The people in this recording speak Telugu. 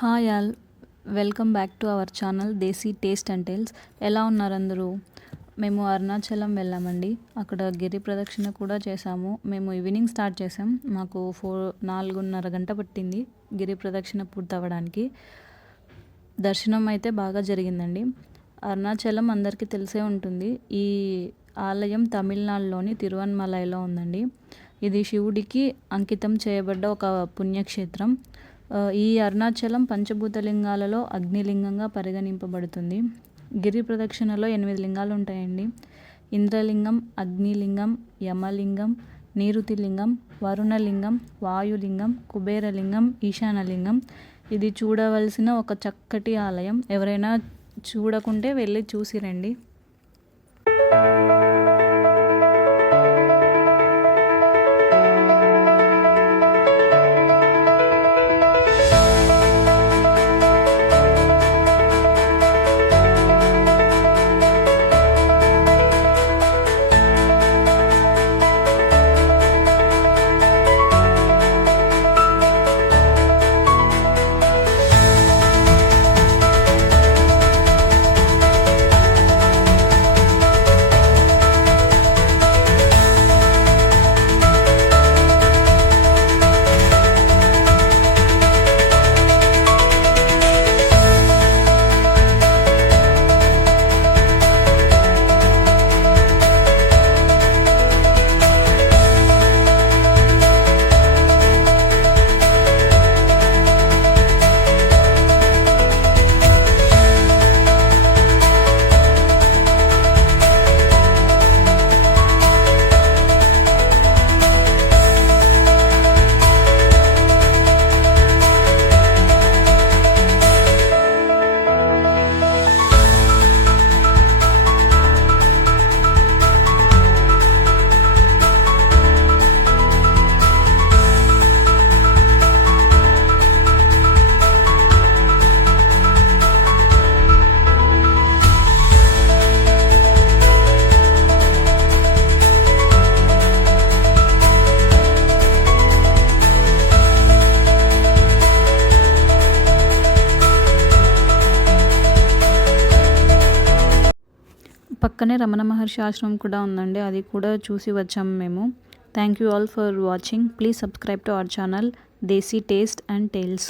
Hi all, welcome back to our channel Desi Taste and Tales. ఎలా ఉన్నారు అందరూ? మేము అరుణాచలం వెళ్ళామండి. అక్కడ గిరి ప్రదక్షిణ కూడా చేసాము. మేము ఈవినింగ్ స్టార్ట్ చేసాం. మాకు 4:30 గంట పట్టింది గిరి ప్రదక్షిణ పూర్తవ్వడానికి. దర్శనం అయితే బాగా జరిగిందండి. అరుణాచలం అందరికీ తెలిసే ఉంటుంది. ఈ ఆలయం తమిళనాడులోని తిరువన్మలైలో ఉందండి. ఇది శివుడికి అంకితం చేయబడ్డ ఒక పుణ్యక్షేత్రం. ఈ అరుణాచలం పంచభూత లింగాలలో అగ్నిలింగంగా పరిగణింపబడుతుంది. గిరి ప్రదక్షిణలో 8 లింగాలు ఉంటాయండి. ఇంద్రలింగం, అగ్నిలింగం, యమలింగం, నీరుతిలింగం, వరుణలింగం, వాయులింగం, కుబేరలింగం, ఈశానలింగం. ఇది చూడవలసిన ఒక చక్కటి ఆలయం. ఎవరైనా చూడకుంటే వెళ్ళి చూసిరండి. పక్కనే రమణ మహర్షి ఆశ్రమం కూడా ఉందండి. అది కూడా చూసి వచ్చాము మేము. Thank you all for watching. Please subscribe to our channel Desi Taste and tiles.